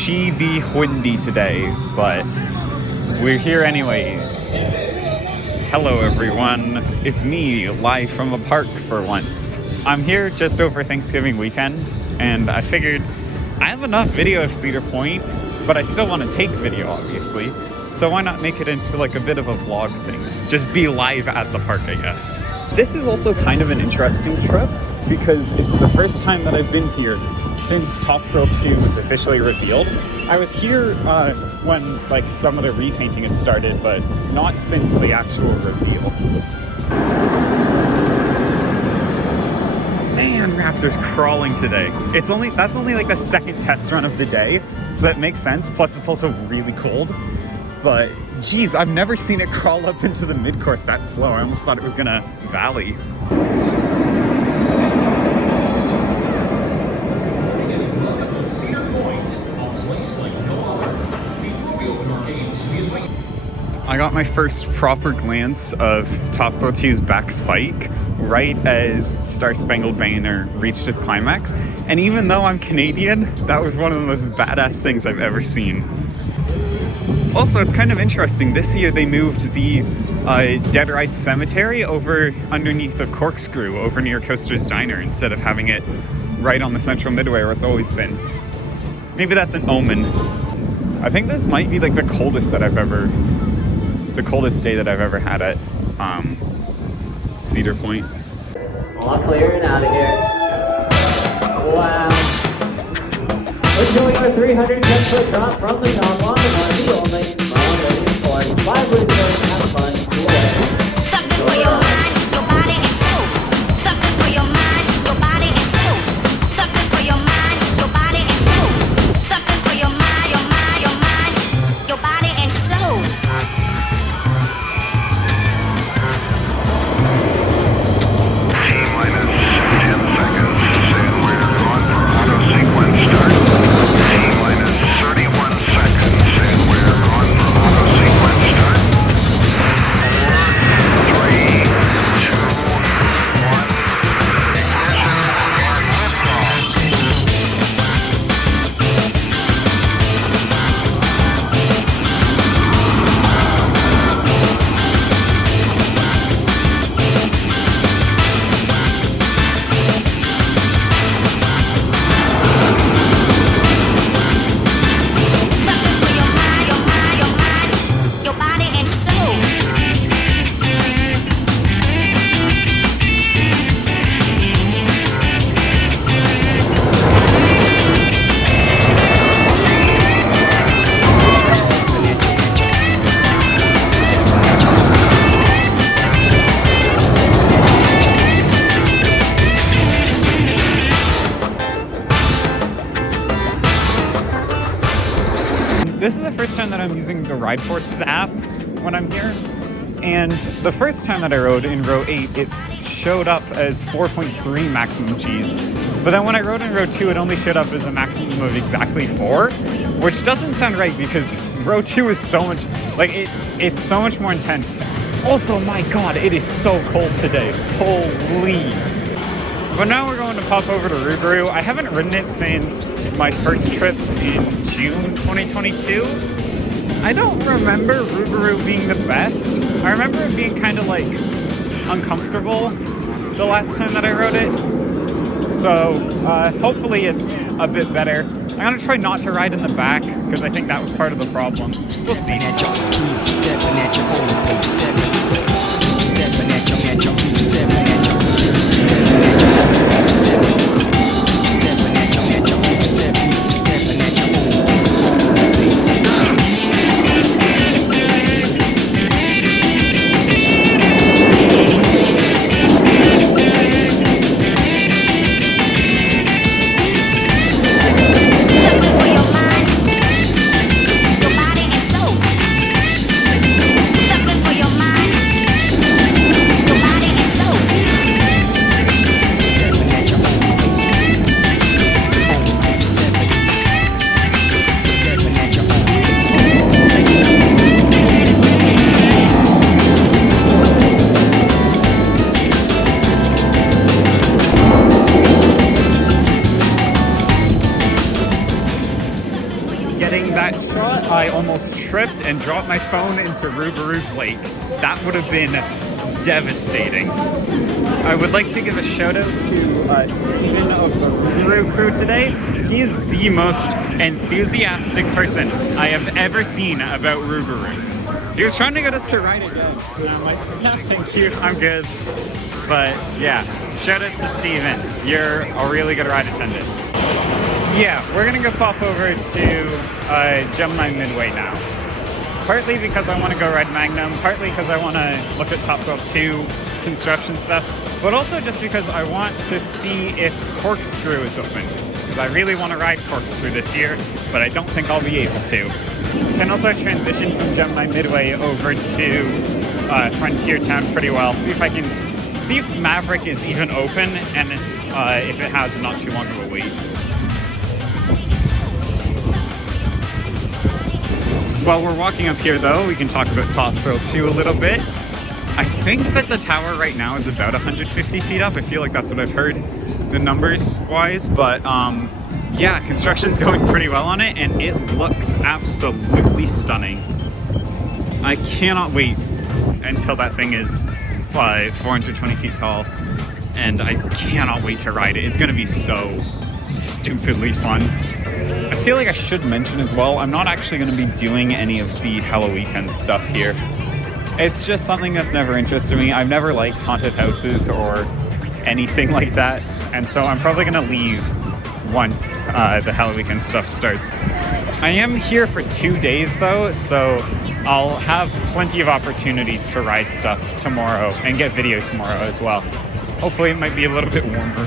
chibi windy today, but we're here anyways. Hello everyone, it's me, live from a park for once. I'm here just over Thanksgiving weekend, and I figured I have enough video of Cedar Point, but I still want to take video, obviously. So why not make it into like a bit of a vlog thing? Just be live at the park, I guess. This is also kind of an interesting trip because it's the first time that I've been here since Top Thrill 2 was officially revealed. I was here when like some of the repainting had started, but not since the actual reveal. Man, Raptor's crawling today. That's only like the second test run of the day, so that makes sense. Plus it's also really cold. But geez, I've never seen it crawl up into the mid-course that slow. I almost thought it was gonna valley. Welcome to Cedar Point, a place like no other. Before we open our gates, we'd like... I got my first proper glance of Top Thrill 2's back spike right as Star Spangled Banner reached its climax. And even though I'm Canadian, that was one of the most badass things I've ever seen. Also, it's kind of interesting. This year they moved the Dead Ride Cemetery over underneath of Corkscrew, over near Coaster's Diner, instead of having it right on the Central Midway where it's always been. Maybe that's an omen. I think this might be like the coldest day that I've ever had at Cedar Point. All clear and out of here. Wow. We're doing our 310-foot drop from the top on the only sport. 5 weeks ago, have fun. Something for your mind, your body and soul. Something for your mind, your body and soul. Something for your mind, your body and soul. Something for your mind, your body and soul. T-minus 10 seconds, and we're on for auto sequence start. T-minus 31 seconds, and we're on for auto sequence start. 4, 3, 2, 1. Ignition and liftoff. Something for your mind, your body and soul. This is the first time that I'm using the Ride Forces app when I'm here. And the first time that I rode in row 8, it showed up as 4.3 maximum Gs. But then when I rode in row 2, it only showed up as a maximum of exactly 4, which doesn't sound right because row 2 is so much, like it's so much more intense. Also, my God, it is so cold today. Holy. But now we're going to pop over to Rougarou. I haven't ridden it since my first trip in June 2022. I don't remember Rougarou being the best. I remember it being kind of like uncomfortable the last time that I rode it. So hopefully it's a bit better. I'm gonna try not to ride in the back because I think that was part of the problem. We'll see. Keep stepping at your own pace, keep stepping at your, keep stepping at your, keep stepping at your, keep stepping at your, keep stepping at your own pace. Something for your mind, your body and soul. Something for your mind, tripped and dropped my phone into Rougarou's lake. That would have been devastating. I would like to give a shout out to Steven of the Rougarou crew today. He is the most enthusiastic person I have ever seen about Rougarou. He was trying to get us to ride again, and I'm like, yeah, thank you, I'm good. But yeah, shout out to Steven. You're a really good ride attendant. Yeah, we're gonna go pop over to Gemini Midway now. Partly because I want to go ride Magnum, partly because I want to look at Top Golf 2 construction stuff, but also just because I want to see if Corkscrew is open. Because I really want to ride Corkscrew this year, but I don't think I'll be able to. Can also transition from Gemini Midway over to Frontier Town pretty well. See if Maverick is even open, and if it has not too long of a wait. While we're walking up here though, we can talk about Top Thrill 2 a little bit. I think that the tower right now is about 150 feet up. I feel like that's what I've heard, the numbers wise, but yeah, construction's going pretty well on it, and it looks absolutely stunning. I cannot wait until that thing is 420 feet tall, and I cannot wait to ride it. It's gonna be so stupidly fun. I feel like I should mention as well, I'm not actually going to be doing any of the Halloween stuff here. It's just something that's never interested me. I've never liked haunted houses or anything like that, and so I'm probably going to leave once the Halloween stuff starts. I am here for 2 days though, so I'll have plenty of opportunities to ride stuff tomorrow and get video tomorrow as well. Hopefully it might be a little bit warmer.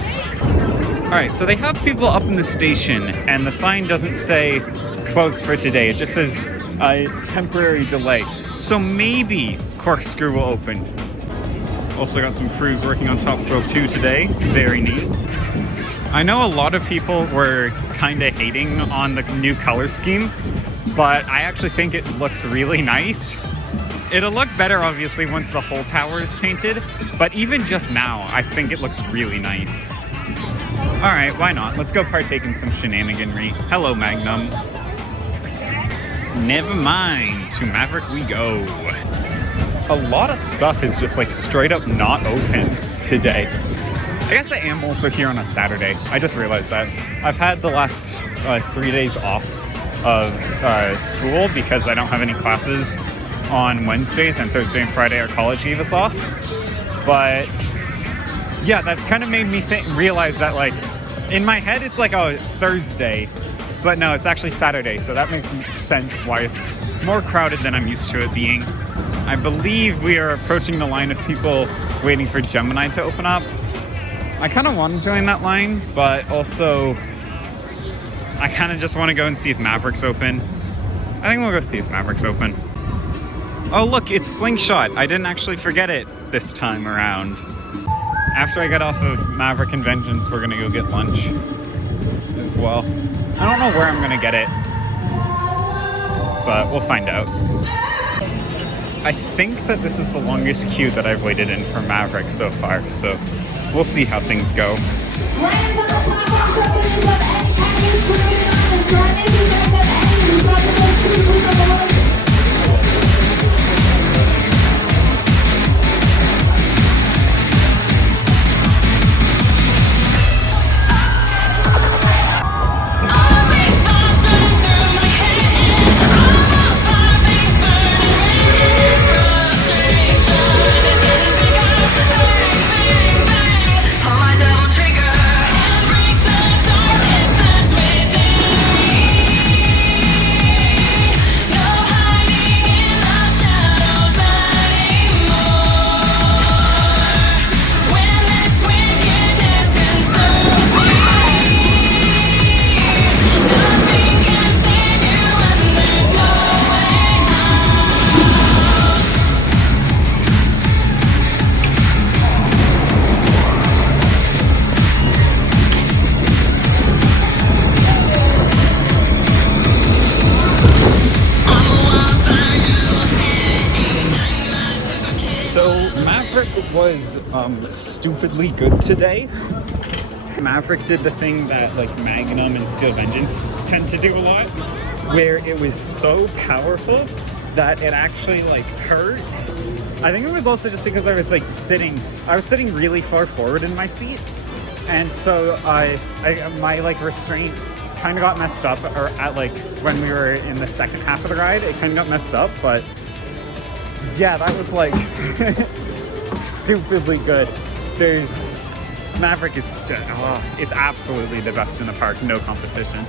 Alright, so they have people up in the station, and the sign doesn't say closed for today. It just says temporary delay. So maybe Corkscrew will open. Also got some crews working on Top Thrill 2 today. Very neat. I know a lot of people were kind of hating on the new color scheme, but I actually think it looks really nice. It'll look better, obviously, once the whole tower is painted, but even just now, I think it looks really nice. Alright, why not? Let's go partake in some shenaniganry. Hello, Magnum. Never mind, to Maverick we go. A lot of stuff is just like straight up not open today. I guess I am also here on a Saturday. I just realized that. I've had the last 3 days off of school because I don't have any classes on Wednesdays, and Thursday and Friday our college gave us off. But yeah, that's kind of made me realize that, like, in my head it's like a Thursday, but no, it's actually Saturday, so that makes sense why it's more crowded than I'm used to it being. I believe we are approaching the line of people waiting for Gemini to open up. I kind of want to join that line, but also I kind of just want to go and see if Maverick's open. I think we'll go see if Maverick's open. Oh look, it's Slingshot. I didn't actually forget it this time around. After I get off of Maverick and Vengeance, we're gonna go get lunch as well. I don't know where I'm gonna get it, but we'll find out. I think that this is the longest queue that I've waited in for Maverick so far, so we'll see how things go. Was stupidly good today. Maverick did the thing that like Magnum and Steel Vengeance tend to do a lot, where it was so powerful that it actually like hurt. I think it was also just because I was sitting really far forward in my seat, and so my like restraint kind of got messed up, or at like when we were in the second half of the ride, it kind of got messed up. But yeah, that was like stupidly good. Maverick is it's absolutely the best in the park, no competition.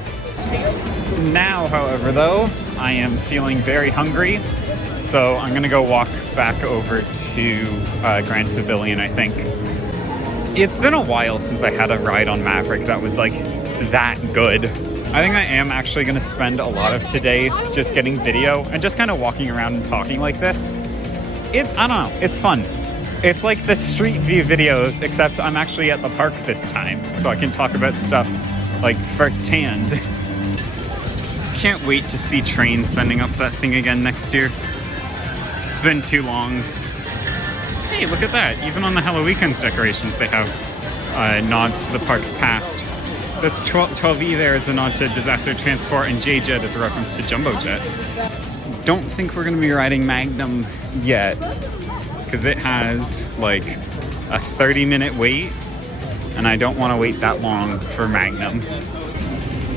Now, however, though, I am feeling very hungry, so I'm gonna go walk back over to Grand Pavilion, I think. It's been a while since I had a ride on Maverick that was like that good. I think I am actually gonna spend a lot of today just getting video and just kind of walking around and talking like this. I don't know, it's fun. It's like the street view videos, except I'm actually at the park this time, so I can talk about stuff like firsthand. Can't wait to see trains sending up that thing again next year. It's been too long. Hey, look at that. Even on the Halloween decorations, they have nods to the park's past. This 12E there is a nod to Disaster Transport, and J-Jet is a reference to Jumbo Jet. Don't think we're going to be riding Magnum yet, because it has like a 30-minute wait, and I don't want to wait that long for Magnum.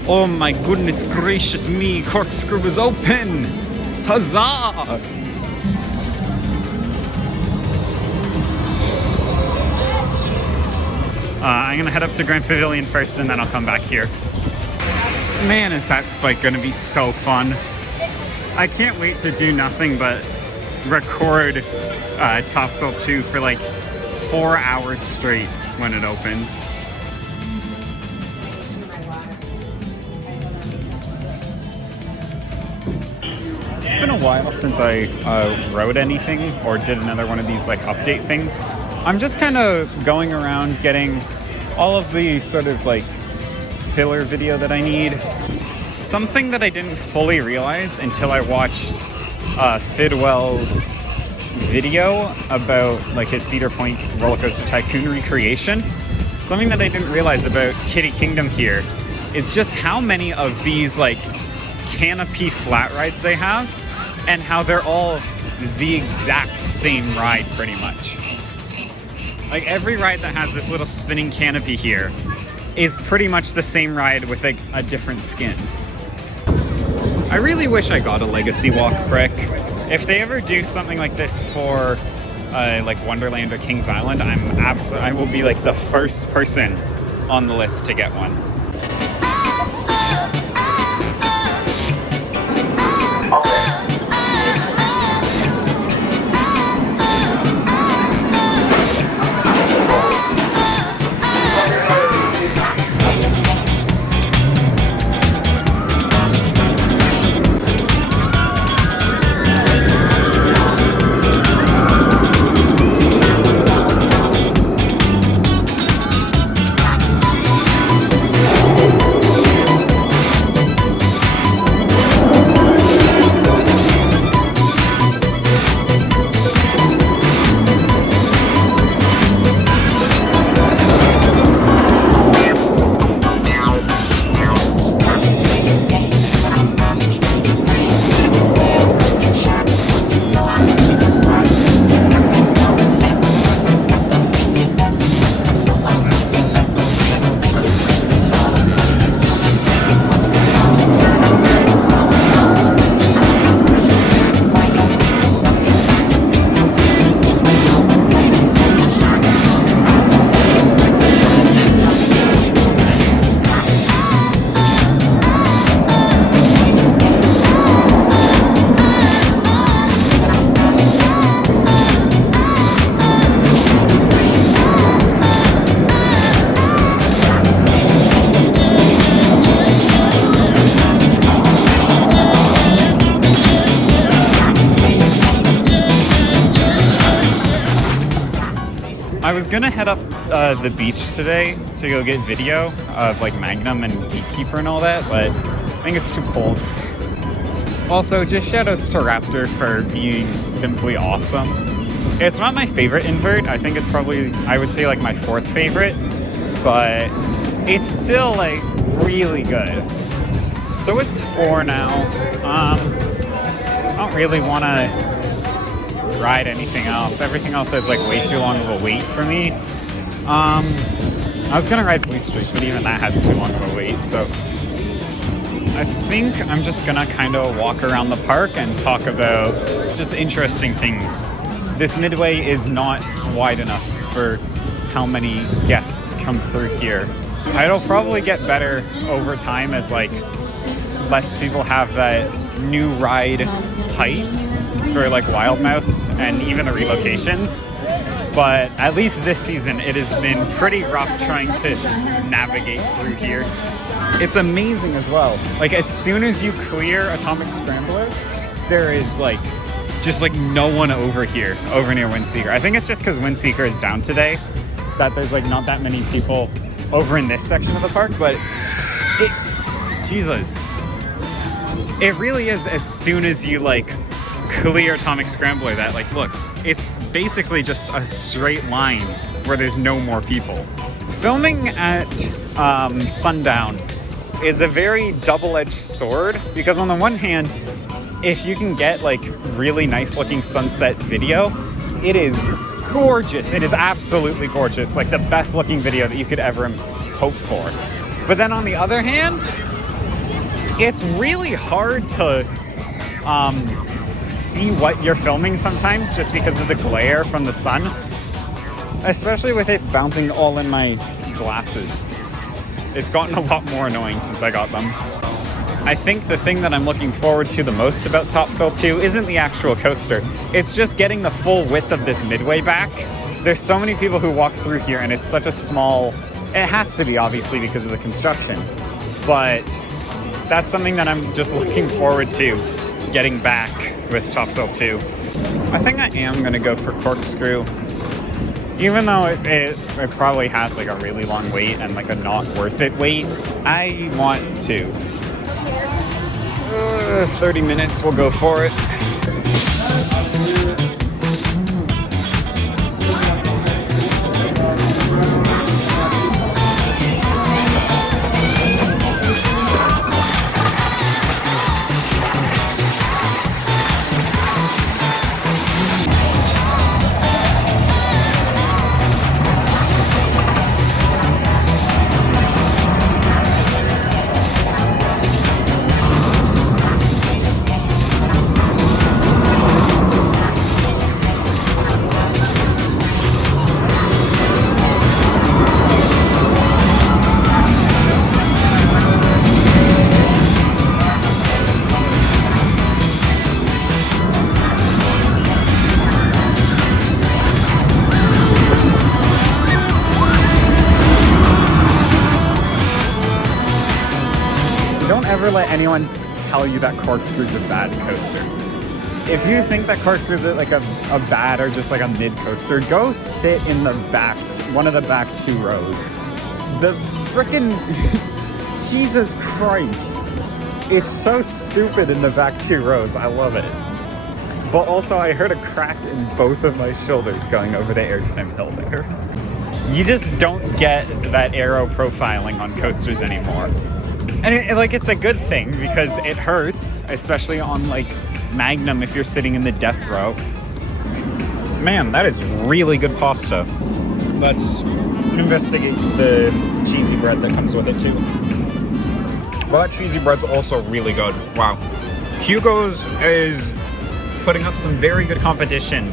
Oh my goodness gracious me, corkscrew is open! Huzzah! I'm gonna head up to Grand Pavilion first, and then I'll come back here. Man, is that spike gonna be so fun. I can't wait to do nothing but record Top Thrill 2 for like 4 hours straight when it opens. It's been a while since I rode anything or did another one of these like update things. I'm just kind of going around getting all of the sort of like filler video that I need. Something that I didn't fully realize until I watched Fidwell's video about like his Cedar Point Roller Coaster Tycoon recreation. Something that I didn't realize about Kitty Kingdom here is just how many of these like canopy flat rides they have, and how they're all the exact same ride pretty much. Like every ride that has this little spinning canopy here is pretty much the same ride with a different skin. I really wish I got a Legacy Walk brick. If they ever do something like this for like Wonderland or Kings Island, I will be like the first person on the list to get one. I was gonna head up the beach today to go get video of like Magnum and Gatekeeper and all that, but I think it's too cold. Also, just shoutouts to Raptor for being simply awesome. It's not my favorite invert. I think it's probably, I would say like my fourth favorite, but it's still like really good. So it's 4 now. I don't really want to ride anything else. Everything else is like way too long of a wait for me. I was gonna ride Blue Streak, but even that has too long of a wait. So I think I'm just gonna kind of walk around the park and talk about just interesting things. This midway is not wide enough for how many guests come through here. It'll probably get better over time as like less people have that new ride height for like Wild Mouse and even the relocations. But at least this season, it has been pretty rough trying to navigate through here. It's amazing as well. Like as soon as you clear Atomic Scrambler, there is like just like no one over here, over near Windseeker. I think it's just because Windseeker is down today that there's like not that many people over in this section of the park, but Jesus. It really is as soon as you like clear Atomic Scrambler that like, look, it's basically just a straight line where there's no more people. Filming at sundown is a very double-edged sword because on the one hand, if you can get like really nice looking sunset video, it is gorgeous. It is absolutely gorgeous. Like the best looking video that you could ever hope for. But then on the other hand, it's really hard to see what you're filming sometimes just because of the glare from the sun, especially with it bouncing all in my glasses. It's gotten a lot more annoying since I got them. I think the thing that I'm looking forward to the most about Top Thrill 2 isn't the actual coaster. It's just getting the full width of this midway back. There's so many people who walk through here and it's such a small, it has to be obviously because of the construction, but that's something that I'm just looking forward to getting back with Top Thrill 2. I think I am gonna go for Corkscrew. Even though it probably has like a really long wait and like a not worth it wait, I want to. 30 minutes, we'll go for it. Never let anyone tell you that Corkscrew's a bad coaster. If you think that Corkscrew's like a bad or just like a mid coaster, go sit in the back, one of the back 2 rows. The frickin' Jesus Christ. It's so stupid in the back 2 rows. I love it. But also I heard a crack in both of my shoulders going over the airtime hill there. You just don't get that aero profiling on coasters anymore. And it's a good thing because it hurts, especially on like Magnum if you're sitting in the death row. Man, that is really good pasta. Let's investigate the cheesy bread that comes with it too. Well, that cheesy bread's also really good. Wow. Hugo's is putting up some very good competition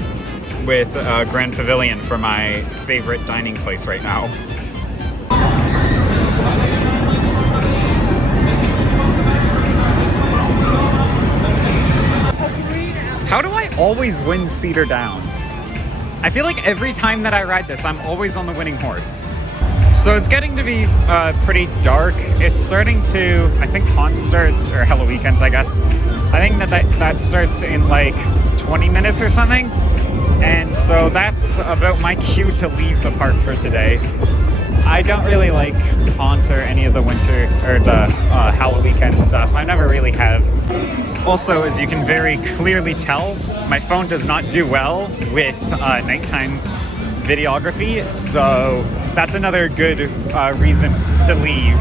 with Grand Pavilion for my favorite dining place right now. How do I always win Cedar Downs? I feel like every time that I ride this, I'm always on the winning horse. So it's getting to be pretty dark. It's starting to, I think Haunt starts, or Hello Weekends, I guess. I think that starts in like 20 minutes or something. And so that's about my cue to leave the park for today. I don't really like Haunt or any of the winter or the Hello Weekend stuff. I never really have. Also, as you can very clearly tell, my phone does not do well with nighttime videography, so that's another good reason to leave.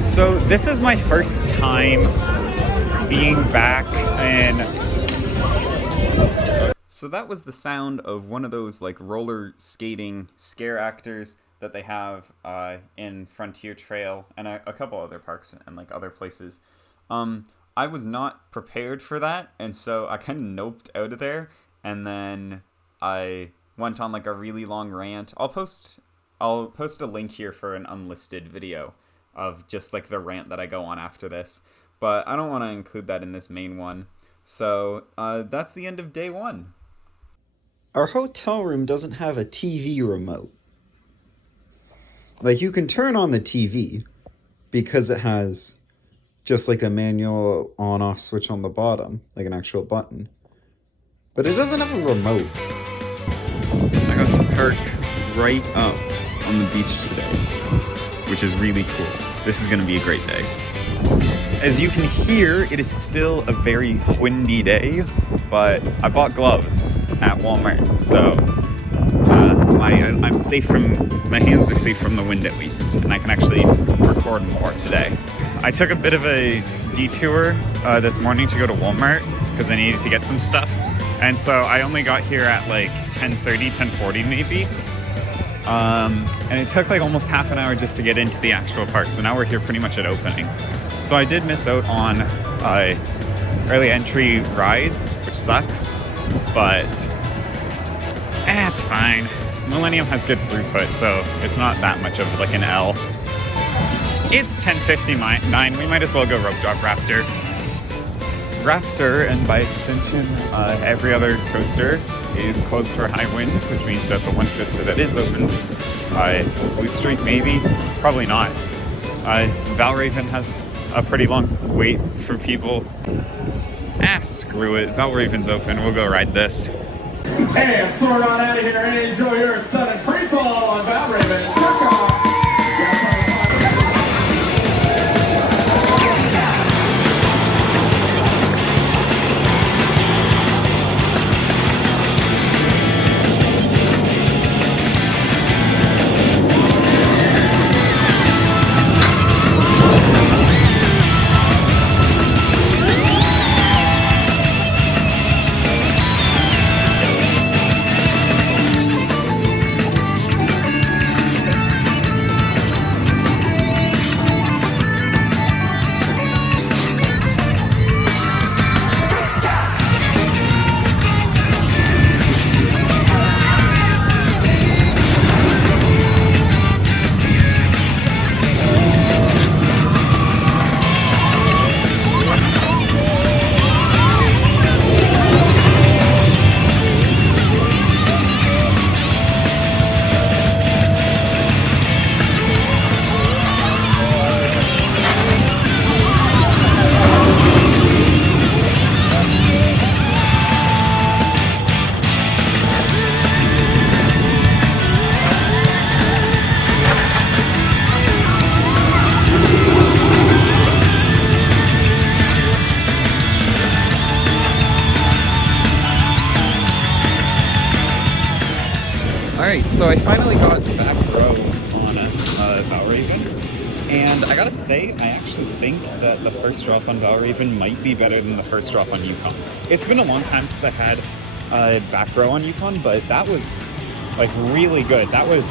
So this is my first time being back in... So that was the sound of one of those like roller skating scare actors that they have in Frontier Trail and a couple other parks and like other places. I was not prepared for that, and so I kind of noped out of there, and then I went on like a really long rant. I'll post a link here for an unlisted video of just like the rant that I go on after this, but I don't want to include that in this main one. So that's the end of day one. Our hotel room doesn't have a TV remote. Like, you can turn on the TV because it has just like a manual on-off switch on the bottom, like an actual button. But it doesn't have a remote. I got to park right up on the beach today, which is really cool. This is going to be a great day. As you can hear, it is still a very windy day, but I bought gloves at Walmart, so I'm safe from, my hands are safe from the wind at least, and I can actually record more today. I took a bit of a detour this morning to go to Walmart because I needed to get some stuff, and so I only got here at like 10:30, 10:40 maybe, and it took like almost half an hour just to get into the actual park, so now we're here pretty much at opening. So I did miss out on early entry rides, which sucks, but it's fine. Millennium has good throughput, so it's not that much of like an L. It's 10:59, we might as well go rope drop Raptor. Raptor, and by extension every other coaster, is closed for high winds, which means that the one coaster that is open, Blue Streak maybe, probably not. Valraven has a pretty long wait for people. Screw it. Valraven's open. We'll go ride this. Hey, I'm soaring on out of here and enjoy your sudden free fall on Valraven. Rock on! Alright, so I finally got back row on Valraven, and I gotta say, I actually think that the first drop on Valraven might be better than the first drop on Yukon. It's been a long time since I had back row on Yukon, but that was like really good. That was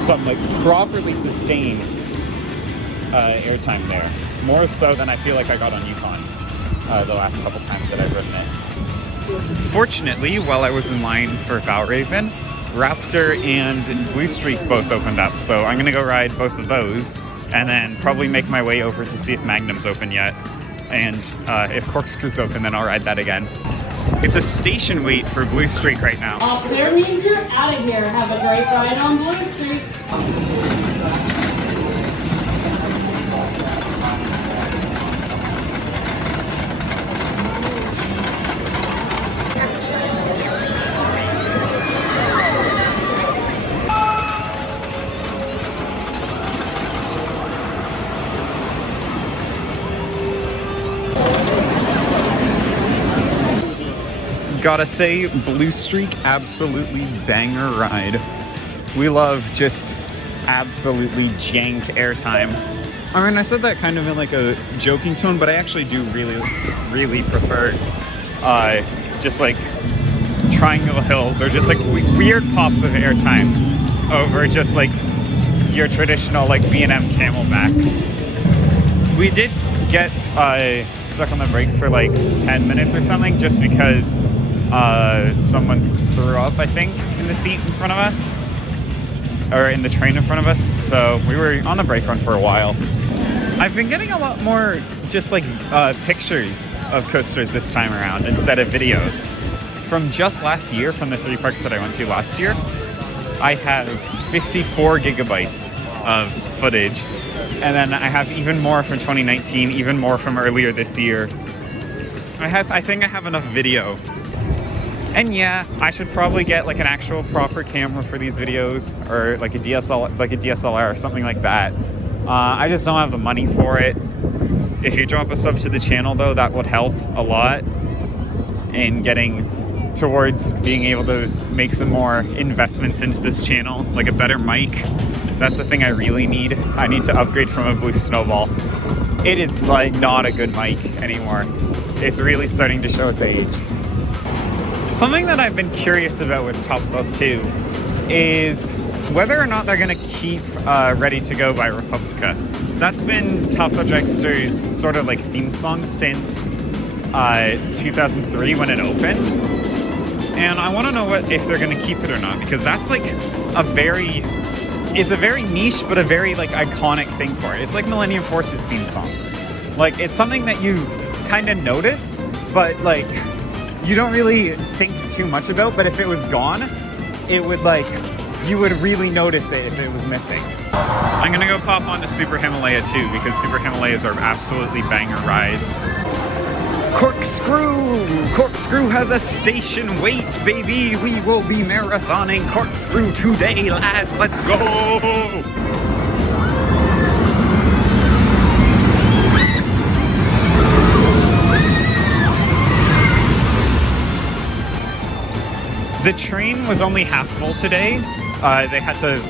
some like properly sustained airtime there. More so than I feel like I got on Yukon the last couple times that I've ridden it. Fortunately, while I was in line for Valraven, Raptor and Blue Streak both opened up, so I'm gonna go ride both of those and then probably make my way over to see if Magnum's open yet, and if Corkscrew's open, then I'll ride that again. It's a station wait for Blue Streak right now. Off there means you're out of here. Have a great ride on Blue Streak. Gotta say, Blue Streak, absolutely banger ride. We love just absolutely jank airtime. I mean, I said that kind of in like a joking tone, but I actually do really prefer just like Triangle Hills or just like weird pops of airtime over just like your traditional like B&M Camelbacks. We did get stuck on the brakes for like 10 minutes or something just because someone threw up, I think, in the seat in front of us, or in the train in front of us, so we were on the brake run for a while. I've been getting a lot more just like pictures of coasters this time around instead of videos. From just last year, from the 3 parks that I went to last year, I have 54 gigabytes of footage, and then I have even more from 2019, even more from earlier this year. I think I have enough video. And yeah, I should probably get like an actual proper camera for these videos, or like a DSLR or something like that. I just don't have the money for it. If you drop a sub to the channel though, that would help a lot in getting towards being able to make some more investments into this channel, like a better mic. That's the thing I really need. I need to upgrade from a Blue Snowball. It is like not a good mic anymore. It's really starting to show its age. Something that I've been curious about with Top Thrill 2 is whether or not they're going to keep Ready to Go by Republica. That's been Top Thrill Dragster's sort of like theme song since 2003 when it opened. And I want to know if they're going to keep it or not, because that's like it's a very niche but a very like iconic thing for it. It's like Millennium Force's theme song. Like, it's something that you kind of notice, but like you don't really think too much about, but if it was gone, it would like, you would really notice it if it was missing. I'm gonna go pop onto Super Himalaya too, because Super Himalayas are absolutely banger rides. Corkscrew! Corkscrew has a station wait, baby! We will be marathoning Corkscrew today, lads! Let's go! The train was only half full today. They had to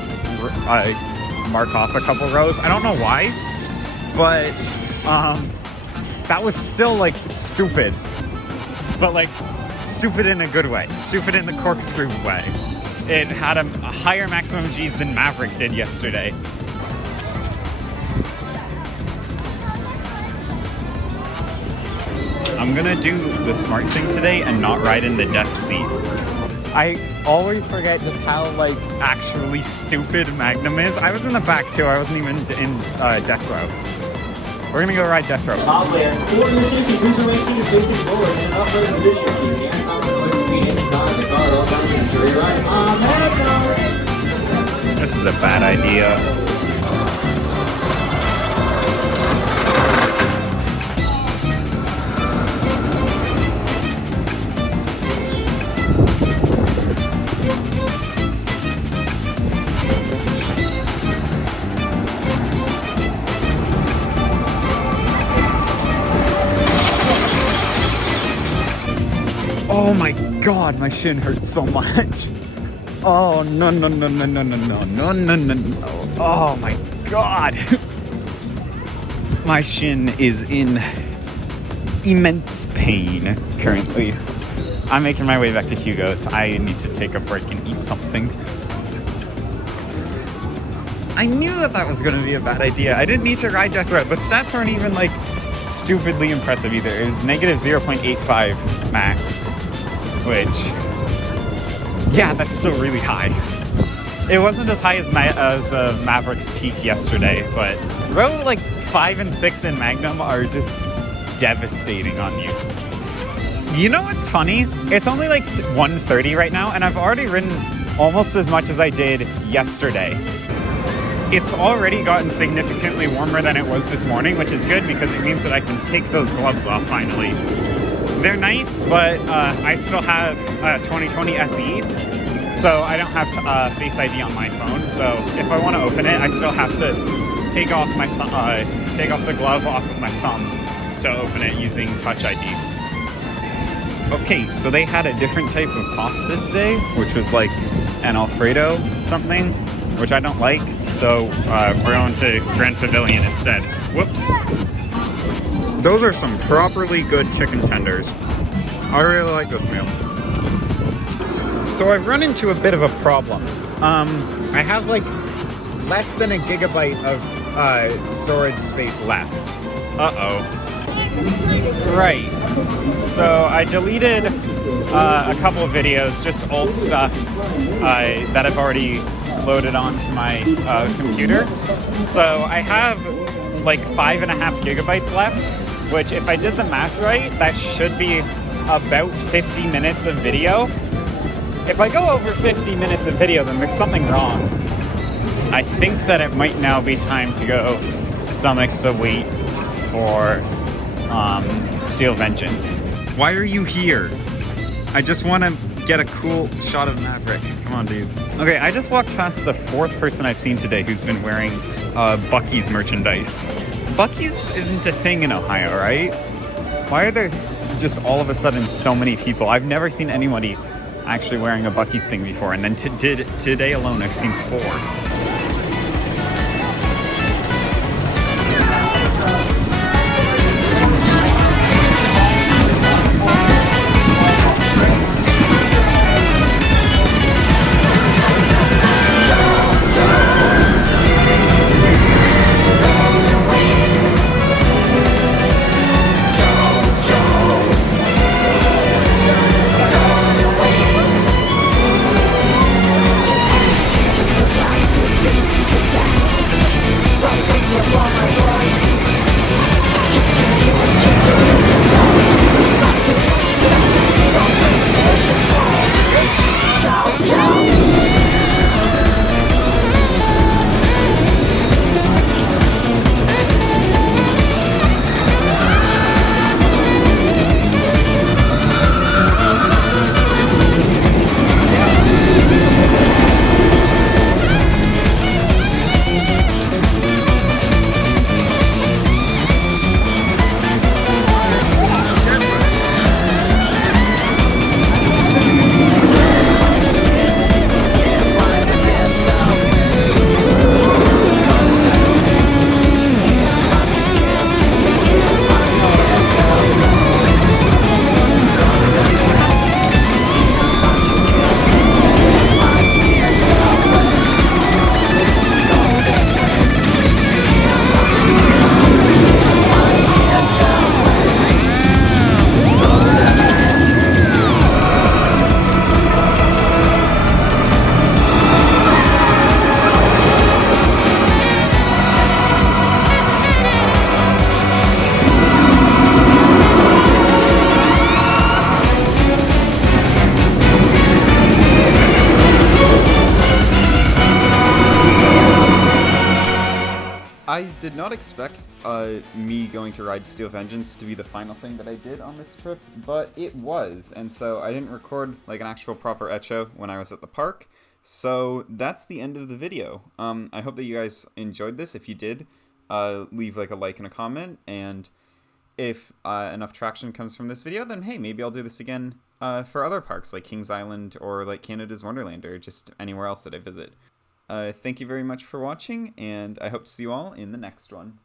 mark off a couple rows. I don't know why, but that was still like stupid. But like stupid in a good way. Stupid in the Corkscrew way. It had a higher maximum G's than Maverick did yesterday. I'm gonna do the smart thing today and not ride in the death seat. I always forget just how like actually stupid Magnum is. I was in the back too. I wasn't even in death row. We're gonna go ride death row. Top layer. For the safety, cruiser racing is facing forward in an upright position. Keep the air on the slice speed inside the car. All down the jury right on Magnum. This is a bad idea. Oh my god, my shin hurts so much. Oh no. Oh my god. My shin is in immense pain currently. I'm making my way back to Hugo's. I need to take a break and eat something. I knew that was going to be a bad idea. I didn't need to ride Death Row. The stats aren't even like stupidly impressive either. It was negative 0.85 max. Which, yeah, that's still really high. It wasn't as high as Maverick's peak yesterday, but row like 5 and 6 in Magnum are just devastating on you. You know what's funny? It's only like 1:30 right now, and I've already ridden almost as much as I did yesterday. It's already gotten significantly warmer than it was this morning, which is good because it means that I can take those gloves off finally. They're nice, but I still have a 2020 SE, so I don't have Face ID on my phone. So if I want to open it, I still have to take off my take off the glove off of my thumb to open it using Touch ID. Okay, so they had a different type of pasta today, which was like an Alfredo something. which I don't like, so we're going to Grand Pavilion instead. Whoops. Those are some properly good chicken tenders. I really like this meal. So I've run into a bit of a problem. I have like less than a gigabyte of storage space left. Uh-oh. Right. So I deleted a couple of videos, just old stuff that I've already loaded onto my computer. So I have like 5.5 gigabytes left, which if I did the math right, that should be about 50 minutes of video. If I go over 50 minutes of video, then there's something wrong. I think that it might now be time to go stomach the wait for Steel Vengeance. Why are you here? I just want to get a cool shot of Maverick. Come on, dude. Okay, I just walked past the 4th person I've seen today who's been wearing Buc-ee's merchandise. Buc-ee's isn't a thing in Ohio, right? Why are there just all of a sudden so many people? I've never seen anybody actually wearing a Buc-ee's thing before, and then today alone I've seen 4. I did not expect me going to ride Steel Vengeance to be the final thing that I did on this trip, but it was, and so I didn't record like an actual proper echo when I was at the park, so that's the end of the video. I hope that you guys enjoyed this. If you did, leave like a like and a comment, and if enough traction comes from this video, then hey, maybe I'll do this again for other parks like Kings Island or like Canada's Wonderland or just anywhere else that I visit. Thank you very much for watching, and I hope to see you all in the next one.